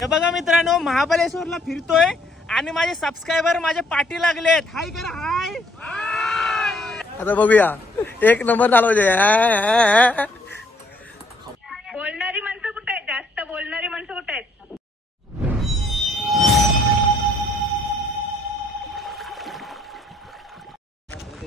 हे बघा मित्रांनो, महाबळेश्वरला फिरतोय आणि माझे सबस्क्रायबर माझ्या पाठी लागलेत. हाय करा, हाय. आता बघूया, एक नंबर चालवले. बोलणारी माणसं कुठे आहेत? जास्त बोलणारी माणसं कुठे आहेत?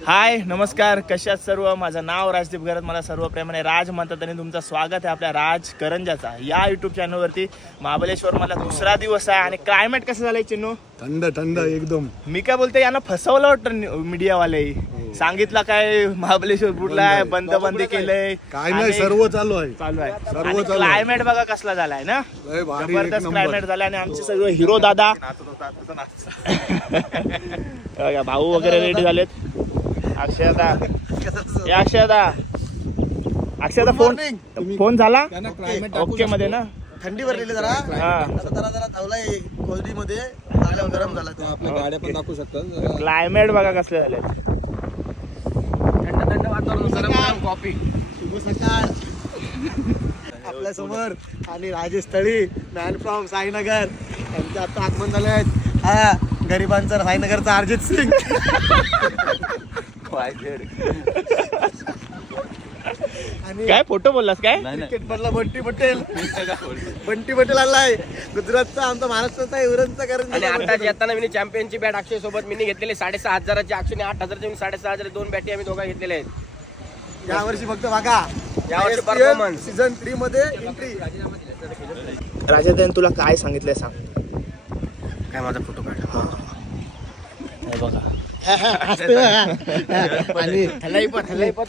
हाय, नमस्कार, कशात सर्व. माझं नाव राजदीप गरज, मला सर्व प्रेमाने राज म्हणतात आणि तुमचं स्वागत आहे आपल्या राज करंजाचा या युट्यूब चॅनलवरती. महाबळेश्वर मला दुसरा दिवस आहे आणि क्लायमेट कसं झालंय चिन्नू? थंड थंड एकदम. मी काय बोलते, यांना फसवलं वाटतं मीडियावाले. सांगितलं काय महाबळेश्वर बुडलाय, बंदी केलंय, काय नाही, सर्व चालू आहे. आणि क्लायमेट बघा कसला झालाय ना, जबरदस्त क्लायमेट झालाय. आणि आमचे सगळे हिरो दादा भाऊ वगैरे रेडी झालेत. अक्षयदा फोन झाला ओके मध्ये ना? थंडी भरलेली जरा धावलाय कोल्डी मध्ये, गरम झाला. आपल्या गाड्या पण दाखवू शकतात. क्लायमेट बघा कसले झाले. थंड थंड वातावरण, गरम गरम कॉफी. शुभ सकाळ. आपल्या समोर आणि राजेश तळी, मॅन फ्रॉम साईनगर, यांचं आता आगमन झालंय. हा, गरिबांचा साईनगरचा अर्जित सिंग. काय फोटो बोललास काय? क्रिकेट मधला बंटी पटेल आलाय. गुजरातचा, आमचा महाराष्ट्राचा उरणचा करून. आणि आता येताना मी चॅम्पियनची बॅट अक्षय सोबत मी घेतलेली 6,500ची. अक्षयने 8,000ची, 6,500 2 बॅटी आम्ही दोघा घेतलेले आहेत यावर्षी. फक्त बघा, यावर्षी परफॉर्मन्स सीझन 3 मध्ये एंट्री. राजादान तुला काय सांगितलंय सांग. काय माझा फोटो काढ. बघा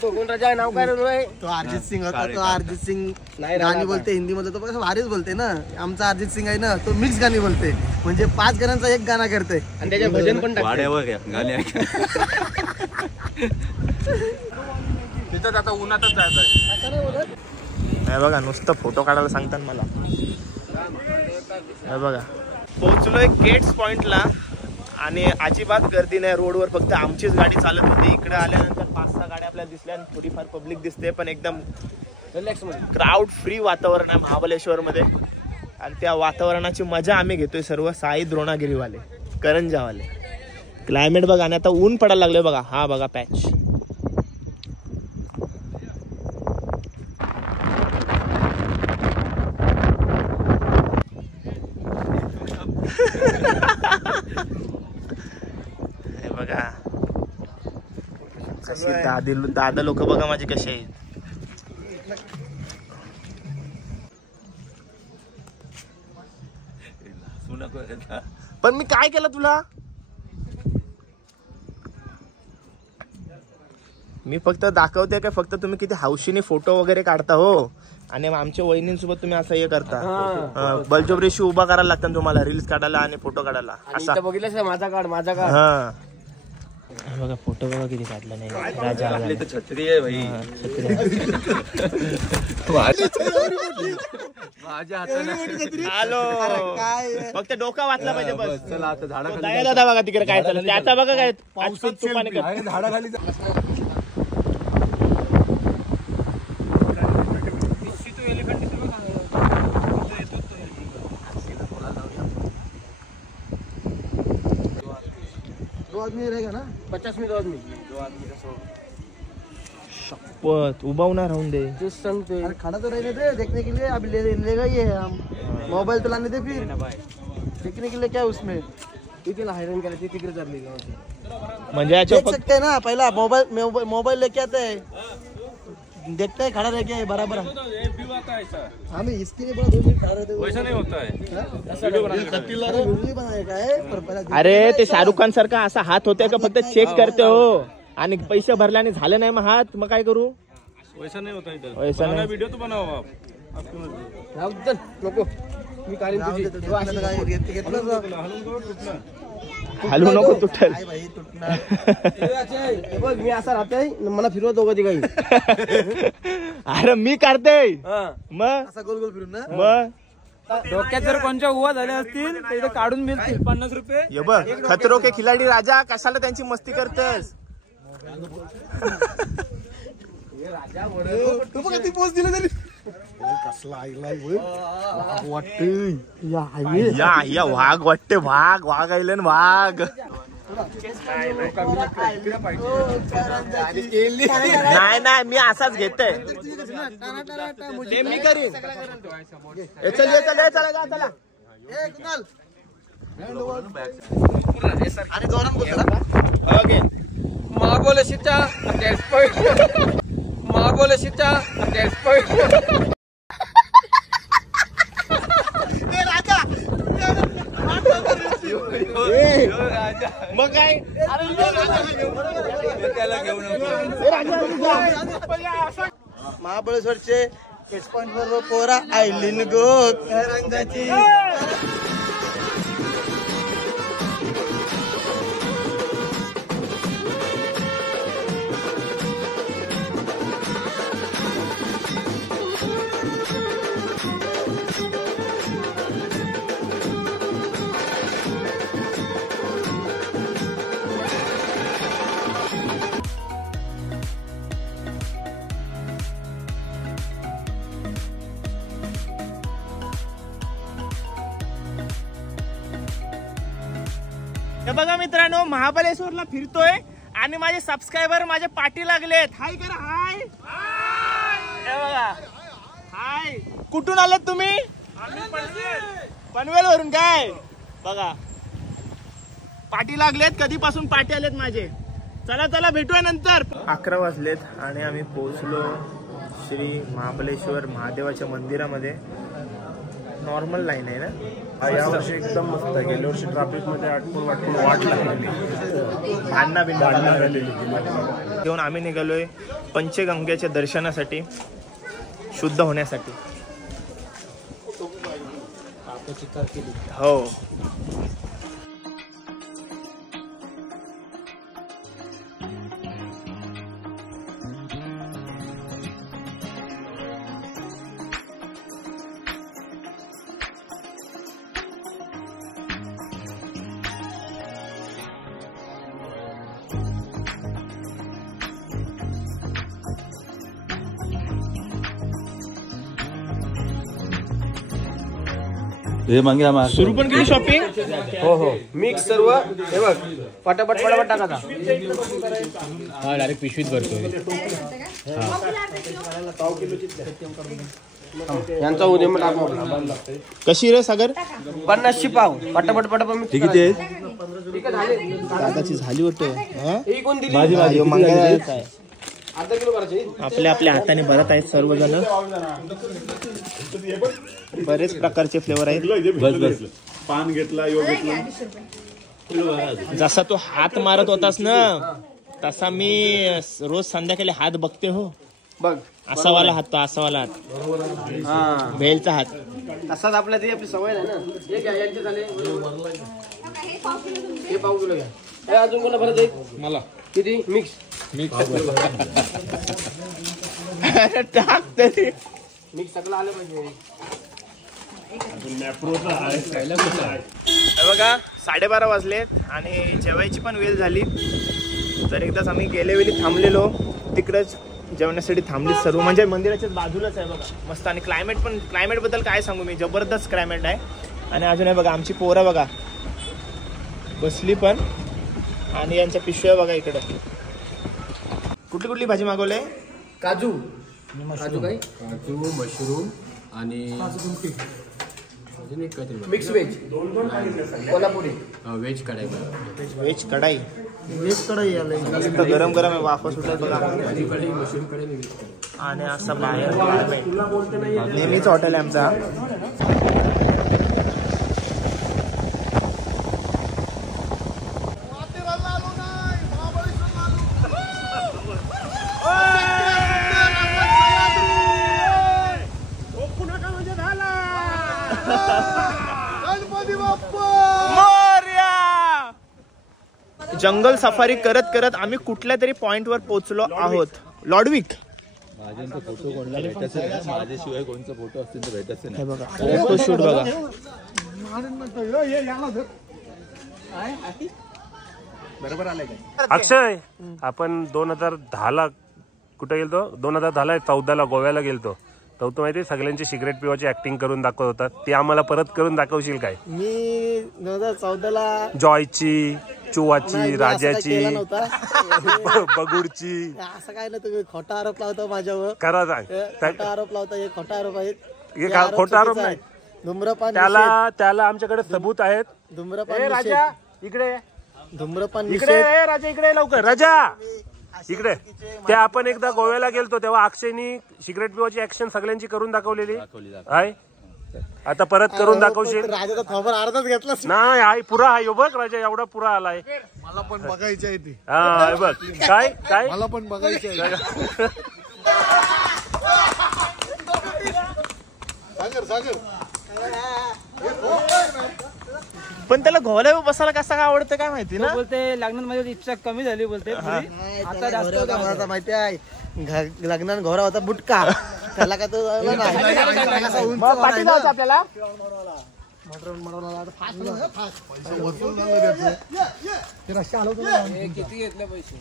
कोण राजा नाव काय रे? तो अर्जित सिंग होता. तो अर्जित सिंग गाणी बोलते हिंदी मध्ये. तो कसं भारीच बोलते ना. आमचा अर्जित सिंग आहे ना, तो मिक्स गाणी बोलते. म्हणजे 5 गाण्यांचा एक गाणा करते आणि त्याच्या भजन पण तिथं आता उन्हातच जायचंय. बघा नुसतं फोटो काढायला सांगतात मला. बघा पोहोचलोय गेट्स पॉइंटला आणि अजिबात गर्दी नाही रोडवर. फक्त आमचीच गाडी चालत होती. इकडे आल्यानंतर 5-6 गाड्या आपल्याला दिसल्या. थोडीफार पब्लिक दिसते, पण एकदम रिलॅक्स मध्ये क्राऊड फ्री वातावरण आहे महाबळेश्वर मध्ये. आणि त्या वातावरणाची मजा आम्ही घेतोय सर्व साई द्रोणागिरीवाले, करंजावाले. क्लायमेट बघा. आणि आता ऊन पडायला लागले बघा. हा बघा पॅच. हे बघा कशी दादा लोक बघा माझे कसे आहेत. पण मी काय केलं तुला? मी फक्त दाखवते का फक्त तुम्ही किती हौशीने फोटो वगैरे काढता हो. आणि आमच्या वहिनींसोबत तुम्ही असं हे करता. बलजबरीशी उभा करायला लागतं तुम्हाला रील्स काढायला आणि फोटो काढायला. असं बघितलं माझा काढ. हा बघा फोटो बघा किती काढला नाही. राजा छत्री आहे भाई. माझ्या हाताने हॅलो. फक्त डोका वाचला पाहिजे बस. दादा बघा तिकडे काय चाललं. त्याचा बघा काय पावसात तुफान झाडाखाली. रहेगा ना 50 में 2 आदमी. शपथ उभा ना राहून दे. अरे खड़ा तो रहने दे, देखने के लिए. अब लेगा ये हम. मोबाइल तो लाने दे, फिर देखने के लिए क्या उसमें. तिथे हैरान करायची तिकडे चालली. म्हणजे देख सकते हैं ना. पहला मोबाइल लेके आते हैं, देखते हैं खड़ा रह गया है बराबर. हमें इसके लिए बड़ा 2 मिनट खड़ा रहते. वैसा नहीं होता है. वीडियो बनाएगा है. अरे ते शाहरुख खान सारखा असा हात होते का फक्त चेक करते हो. आणि पैसे भरल्याने झाले नाही मग हात मग काय करू. वैसा नहीं होता इधर. वैसा नहीं. वीडियो तो बनाओ आप. नको मी काढीन तुझी. हलू नको तुटेल. बघ मी असा राहतोय मला फिरवत दोघं तिघाही. अरे मी काढते मग असा गोल गोल फिरून ना. मग डोक्यात जर कोणच्या उभा झाल्या असतील तर इथे काढून मिळतील 50 रुपये. ये बघ खतरो के खिलाडी राजा, कशाला त्यांची मस्ती करतस? किती पोच दिले तरी या वाघ वाटते, वाघ आयलन वाघ. नाही मी असाच घेतोय. मी करीन. चला. ओके. महाबळेश्वरच्या मग काय महाबळेश्वरचे केस पॉइंट वर पोरा आयलीन गो रंगाची. हे बघा मित्रांनो, महाबळेश्वरला फिरतोय आणि माझे सबस्क्रायबर माझ्या पाठी लागलेत. हाय करा, हाय. हे बघा, हाय. कुठून आलात तुम्ही? पनवेल वरून. काय बघा, पाठी लागलेत. कधीपासून पाठी आलेत माझे. चला भेटूया नंतर. 11 वाजलेत आणि आम्ही पोहोचलो श्री महाबळेश्वर महादेवाच्या मंदिरामध्ये. नॉर्मल लाईन आहे ना यावर्षी एकदम मस्त. गेल्या वर्षी ट्रॅफिक मध्ये आटपून वाट लागलेली, भांडणा घेऊन आम्ही निघालोय पंचगंगेच्या दर्शनासाठी, शुद्ध होण्यासाठी. हो. हे मागे सुरू पण केली शॉपिंग. हो मिक्स सर्व. हे बघ पटापट टाकायचा. हा डायरेक्ट पिशवीत भरतोय. यांचा उद्यम टाकू. कशी रे सागर? 50ची पाव. पटापट मिक्स. किती आहे? दादाची झाली होतं. ही कोण दिली? माझी काय अर्धा किलो करायची. आपल्या हाताने भरत आहेत सर्वजण. बरेच प्रकारचे फ्लेवर आहेत. बस पान घेतला, योग घेतला. जसा तू हात मारत होतास ना, तसा मी रोज संध्याकाळी हात बघते. हो बघ, असा वाला हात, तो असा वाला हात, हा भेलचा हात. तसाच आपल्या ती आपली सवय आहे ना. हे घ्या, यांचे झाले. हे पाव किलो घ्या. हे अजून कोणा भरत आहे? मला किती? मिक्स. टाक तरी. मिक्स सगळं आलं पाहिजे. बघा 12:30 वाजलेत आणि जेवायची पण वेळ झाली. तर एकदाच आम्ही गेल्या वेळी थांबलेलो, तिकडच जेवण्यासाठी थांबली सर्व. म्हणजे मंदिराच्याच बाजूलाच आहे बघा, मस्त. आणि क्लायमेट बद्दल काय सांगू मी, जबरदस्त क्लायमेट आहे. आणि अजून आहे बघा आमची पोरं बघा बसली पण. आणि यांच्या पिशव्या बघा इकडे. कुठली भाजी मागवलंय? काजू काय? काजू, मशरूम आणि मिक्स व्हेज कोल्हापुरी व्हेज कढाई. व्हेज कढाई मस्त गरम आहे, वाफा सुटत बघा. आणि असं बाहेर नेहमीच हॉटेल आहे आमचा. जंगल सफारी करत आम्ही कुठल्या तरी पॉइंट वर पोहोचलो आहोत. लॉडविक फोटो कोणाला भेटायचं नाही, माझ्याशिवाय कोणचा फोटो असतील तर भेटायचं नाही. बघा फोटो शूट बघा. बरोबर आलाय काय? अक्षय, आपण 2010ला कुठे गेलतो? 2010ला 14ला गोव्याला गेलतो. तो माहिती सगळ्यांची सिगरेट पिवाची ऍक्टिंग करून दाखवत होता. ती आम्हाला परत करून दाखवशील काय? मी 2014ला जॉयची, चुवाची, राजाची, बगुडची. असं काय नाही, तुम्ही खोटा आरोप लावता माझ्यावर. खरं सांग, खोटा आरोप लावता. हे खोटा आरोप आहेत. हे खोटा आरोप नाही. धूम्रपान त्याला आमच्याकडे सबूत आहेत. धूम्रपान राजा इकडे, धूम्रपान इकडे राजा, इकडे लवकर राजा, इकडे. ते आपण एकदा गोव्याला गेलतो तेव्हा अक्षयनी सिगरेट पिवाची ऍक्शन सगळ्यांची करून दाखवलेली आहे. आता परत करून दाखवशील? राजाचा थोबर अर्धाच घेतला. नाही आई पुरा आहे. बघ राजा एवढा पुरा आलाय. मला पण बघायची आहे ती. हा बघ काय काय मला पण बघायची आहे. पण त्याला गोव्याला बसायला कसं काय आवडतं काय माहिती ना. बोलते लग्नात माझी इच्छा कमी झाली बोलते. आता जास्त माहिती आहे, लग्नात घोरा होता बुटका. त्याला काय तो आपल्याला किती घेतले पैसे?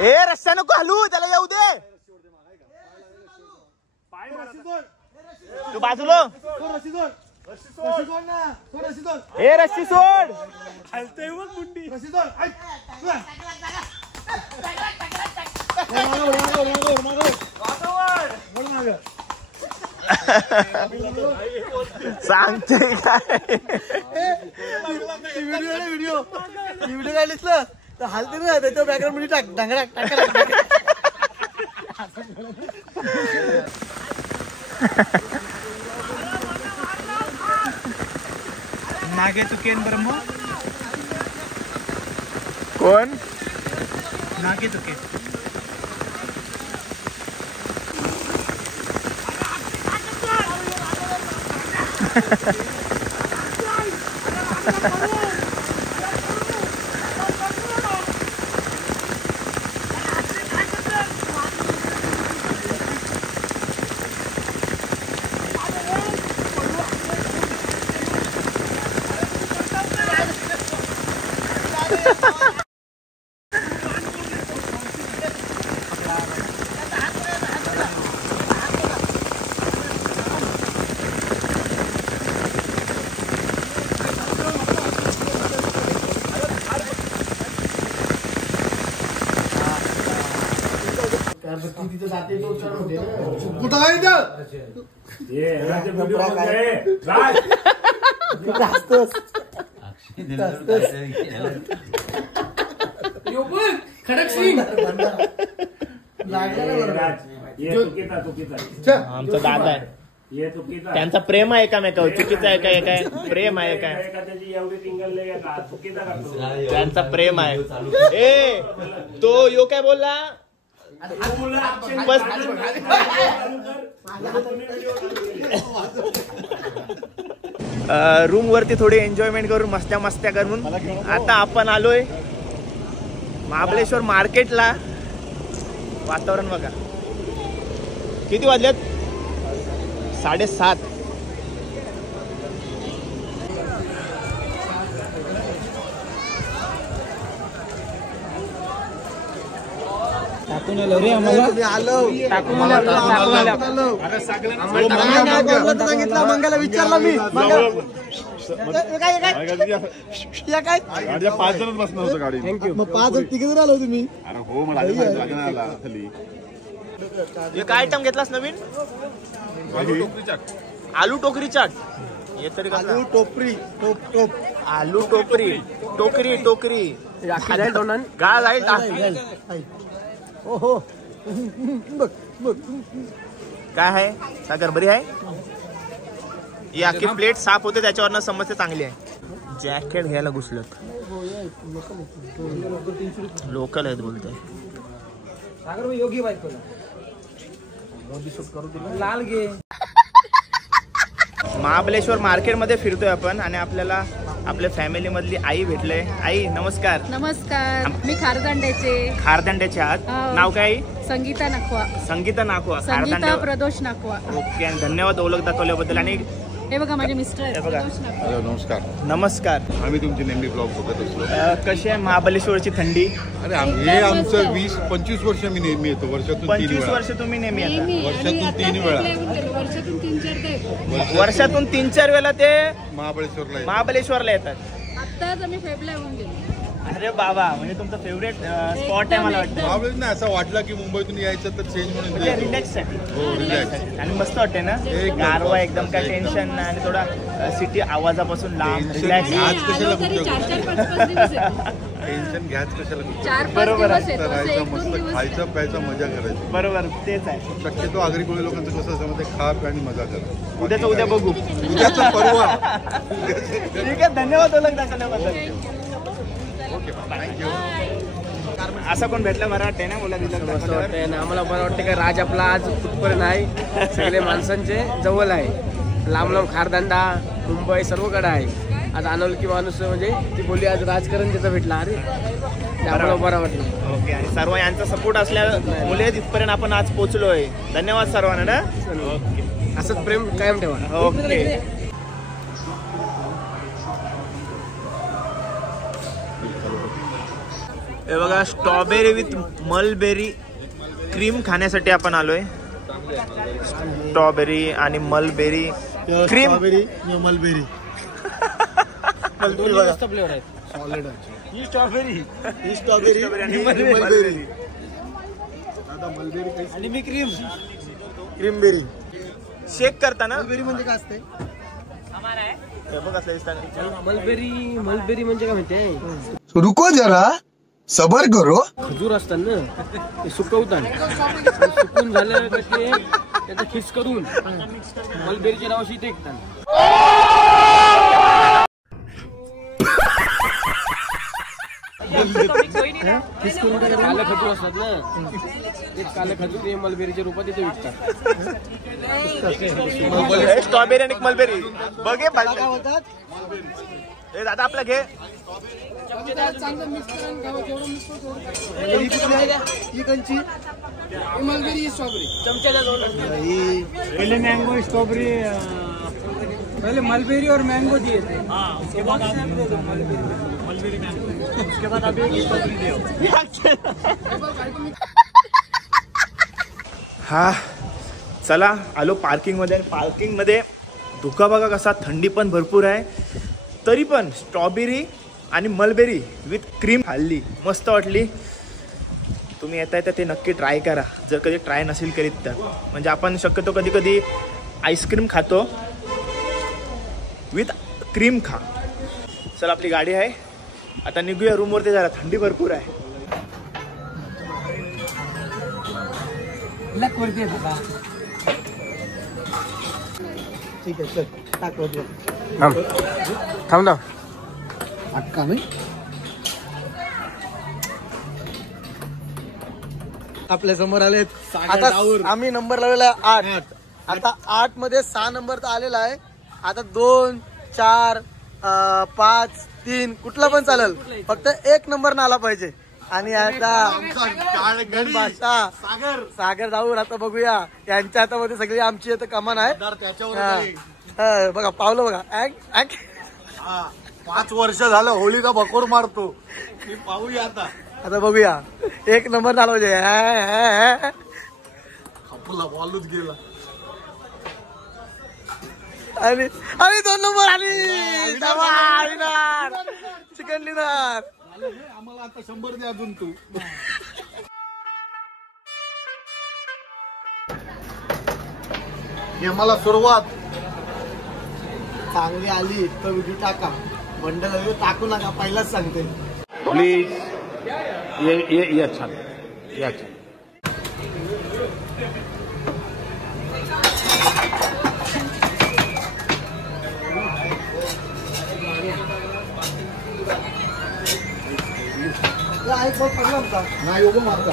ए रस्त्या नको हलू, त्याला येऊ दे. तू बाजूला ए रस्सी सोड. सांगते काय व्हिडिओ काढलीस ना तर हालते ना, त्याच्या बॅकग्राऊंड मध्ये टाक ढंगरा टाक. नागे चुकेन ब्रह्म कोण नागे चुके. कुठं आमचा दादा आहे, त्यांचा प्रेम आहे एकामेकावर. चुकीचं आहे काय? काय प्रेम आहे काय? त्यांचा प्रेम आहे. ए तो यो काय बोलला? रूम वरती थोडी एन्जॉयमेंट करून मस्त्या करून आता आपण आलोय महाबळेश्वर मार्केटला. वातावरण बघा, किती वाजलेत? 7:30. टाकून आलो रे आम्हाला. सांगितलं मंगाला विचारला मी. काय 5 जणच बसणार होतं गाडी. मग 5 तिघे जर आलो तुम्ही. अरे हो, मला आला खाली. काय आयटम घेतलास नवीन? आलू टोकरी चाट. हे तरी आलू टोपरी टोप आलू टोकरी टोकरी टोकरी गाळ जाईल. ओहो बघ बघ काय आहे सागर? बरी आहे ही अख्खी प्लेट साफ होते, त्याच्यावरनं समस्या चांगली आहे. जॅकेट घ्यायला घुसलत. लोकल आहेत बोलतोय. सागर योगी बाईक लाल घे. महाबळेश्वर मार्केटमध्ये फिरतोय आपण आणि आपल्याला आपल्या फॅमिली मधली आई भेटले. आई नमस्कार. नमस्कार, मी खारदांड्याचे आहात. हो. नाव काय? संगीता नाखवा. संगीता नाखवा. संगीता प्रदोष नाखवा. ओके, आणि धन्यवाद ओळख दाखवल्याबद्दल. आणि हे बघा माझे मिस्टर आहेत, बघा. प्रदोष नाखवा. हॅलो, नमस्कार. नमस्कार. आम्ही तुमची नेहमी ब्लॉग बघत असतो. कशी आहे महाबलेश्वरची थंडी? अरे हे आमचं 20-25 वर्ष मी नेहमी येतो, वर्षातून 3 25 वेळा. वर्ष तुम्ही नेहमी येता? वर्षातून 3 वेळा. वर्षातून 3-4 वेळा ते महाबळेश्वरला येतात. आत्ताच आम्ही फेबला येऊन गेलो. अरे बाबा, म्हणजे तुमचं फेवरेट स्पॉट आहे मला वाटतं. महाबळेश्वर नाही असं वाटलं की मुंबईतून यायचं तर चेंज म्हणून यायचं. रिलॅक्स साठी. हो, रिलॅक्स. आणि मस्त वाटते ना, गारवा एकदम, काय टेन्शन नाही, आणि थोडा सिटी आवाजापासून लांब रिलॅक्स. आज कशाला तरी 4-5 दिवस येतो. टेन्शन घ्याच कशाला खूप 4-5 दिवस येतो. असं राहायचं, 1-2 मस्त दिवस खायचं प्यायचं मजा करायची. बरोबर, तेच आहे. शक्यतो आगरी कोळी लोकांचं कसं असं ते खा प्या आणि मजा करा. उद्याचं उद्या बघू. उद्याचं परवा. ठीक आहे, धन्यवाद ओळख दाखवल्याबद्दल. असा कोण भेटला बरं वाटतंय ना मला असं वाटतंय ना, आम्हाला बरं वाटतं का राज आपला आज कुठपर्यंत आहे, सगळे माणसांचे जवळ आहे. लांब लांब खारदांडा, मुंबई सर्वकडे आहे. आज अनोळखी माणूस म्हणजे ती बोलली आज राजकारण त्याचा भेटला. अरे आम्हाला बरं वाटलं. ओके, आणि सर्व यांचा सपोर्ट असल्यामुळे तिथपर्यंत आपण आज पोहोचलोय. धन्यवाद सर्वांना ना. ओके, असंच प्रेम कायम ठेवा. ओके. हे बघा, स्ट्रॉबेरी विथ मलबेरी क्रीम खाण्यासाठी आपण आलोय. स्ट्रॉबेरी आणि मलबेरी क्रीम. मलबेरी फ्लेवर आहेत. सॉलिड आहे. ही स्ट्रॉबेरी आणि मलबेरी. आणि मी क्रीमबेरी. शेक करताना मलबेरी म्हणजे काय असते? हे बघ असं दिसतं. मलबेरी म्हणजे काय माहितीये? रुको जरा सबर करो. खजूर असतात ना, ते सुकवतात. सुकून झालं का ते त्याचा खिस करून मलबेरीच्या नावाशी ते ऐकतात. काले खजूर असतात ना, ते काले खजूर हे मलबेरीच्या रूपात इथे विकतात. स्ट्रॉबेरी आणि मलबेरी बघे. हे दादा आपला घे. पहले मैंगो स्ट्रॉबेरी, पहले मलबेरी और मैंगो दिए थे, उसके बाद आप मलबेरी मैंगो, उसके बाद आप एक स्ट्रॉबेरी दिए. हा, चला आलो पार्किंग मध्ये धुका बघा कसा, थंडी पण भरपूर आहे, तरी पण स्ट्रॉबेरी आणि मलबेरी विथ क्रीम खाल्ली, मस्त वाटली. तुम्ही येताय तर ते नक्की ट्राय करा, जर कधी ट्राय नसेल करीत तर. म्हणजे आपण शक्यतो कधी कधी आईस्क्रीम खातो, विथ क्रीम खा. चल आपली गाडी आहे, आता निघूया रूमवरती. जरा थंडी भरपूर आहे. ठीक आहे, चल टाक वरती. थांब ना. अटका नाही. आपल्या समोर आलेत. आता आम्ही नंबर लावलेला 8. आता 8 मध्ये 6 नंबर तर आलेला आहे. आता 2, 4, 5, 3 कुठला पण चालेल, फक्त 1 नंबर ना आला पाहिजे. आणि आता सागर जाऊन आता बघूया. यांच्या हातामध्ये सगळी आमची आता कमान आहे. बघा पावलं बघा. 5 वर्ष झालं होळीचा बकोर मारतो. पाहूया आता बघूया. 1 नंबर झाला पाहिजे. खपला बॉलच गेला. आणि 2 नंबर आली. Chicken linear. आम्हाला आता 100 दे अजून तू. हे मला सुरुवात चांगली आली तर व्हिडिओ टाका, बंडल व्हिडिओ टाकू नका, पहिलाच सांगते. प्लीज ये अच्छा ये अच्छा. नाही उभं मारता.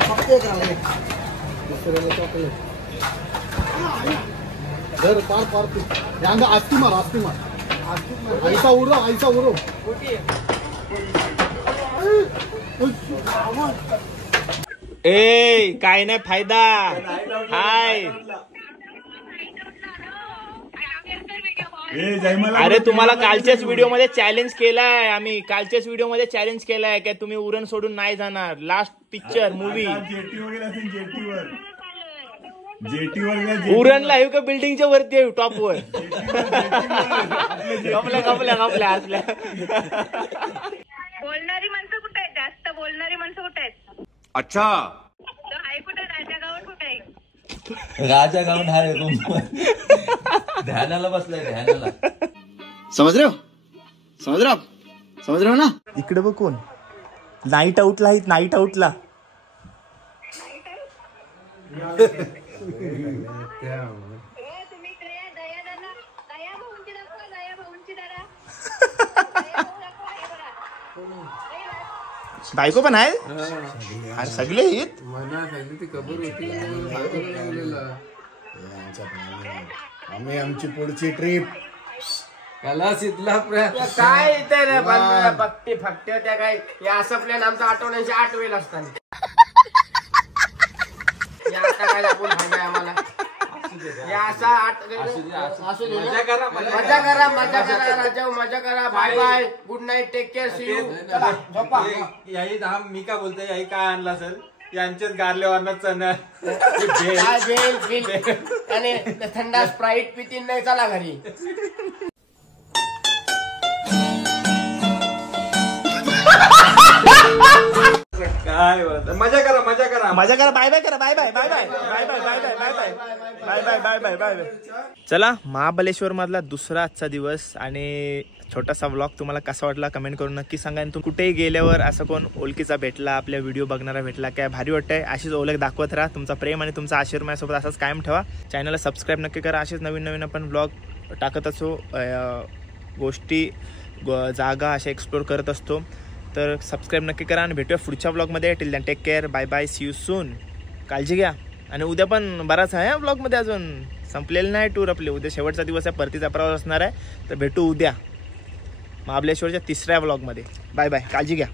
फक्त एक राहिलं. दुसऱ्याला चॉकलेट. धर पार पार तू यांगा आस्ती मार आईसा उरो ए काय नाही फायदा हाय अरे तुम्हाला कालच्याच व्हिडिओ मध्ये चॅलेंज केलाय आम्ही चॅलेंज केलाय की तुम्ही उरण सोडून नाही जाणार लास्ट पिक्चर मूवी उरणला येऊ का बिल्डिंगच्या वरती येऊ टॉप वर कपल्या असल्या बोलणारी माणसं कुठे आहेत जास्त बोलणारी माणसं कुठे आहेत अच्छा आई कुठे राजा गावात कुठे आहे राजा गाऊन हाय रूम ध्यानाला बसलाय ध्यानाला समझ रहे हो ना इकडे बघ कोण नाईट आउटला आहेत नाईट आउटला तुम्ही इकडे दया भाऊंची दारा बायको पण आहे अरे सगळे आहेत आम्ही आमची पुढची ट्रिप काय इथे बघते फकते त्या काय या असं प्लॅन आमचा आठवण्याची 8 वेळ असताना आम्हाला मजा करा राजा मजा करा bye bye good night take care see you चला झोपा याही मी का बोलतोय याही काय आणला सर यांचेच गारल्यावर चण आणि थंडा स्प्राईट पितीन नाही चला घरी काय मजा करा बाय बाय करा बाय बाय चला महाबलेश्वर मधला दुसरा आजचा दिवस आणि छोटासा व्लॉग तुम्हाला कसा वाटला कमेंट करून नक्की सांगा आणि तुम्ही कुठेही गेल्यावर असं कोण ओळखीचा भेटला आपल्या व्हिडिओ बघणारा भेटला काय भारी वाटतंय अशीच ओळख दाखवत राहा तुमचा प्रेम आणि तुमचा आशीर्वाद माझ्यासोबत असाच कायम ठेवा चॅनलला सबस्क्राईब नक्की करा असेच नवीन आपण व्लॉग टाकत असो गोष्टी जागा अशा एक्सप्लोर करत असतो तर सबस्क्राईब नक्की करा आणि भेटूया पुढच्या ब्लॉगमध्ये till then take care bye bye see you soon काळजी घ्या आणि उद्या पण बराच आहे ब्लॉगमध्ये अजून संपलेलं नाही टूर आपले उद्या शेवटचा दिवस आहे परतीचा प्रवास असणार आहे तर भेटू उद्या महाबलेश्वरच्या 3ऱ्या ब्लॉगमध्ये बाय बाय काळजी घ्या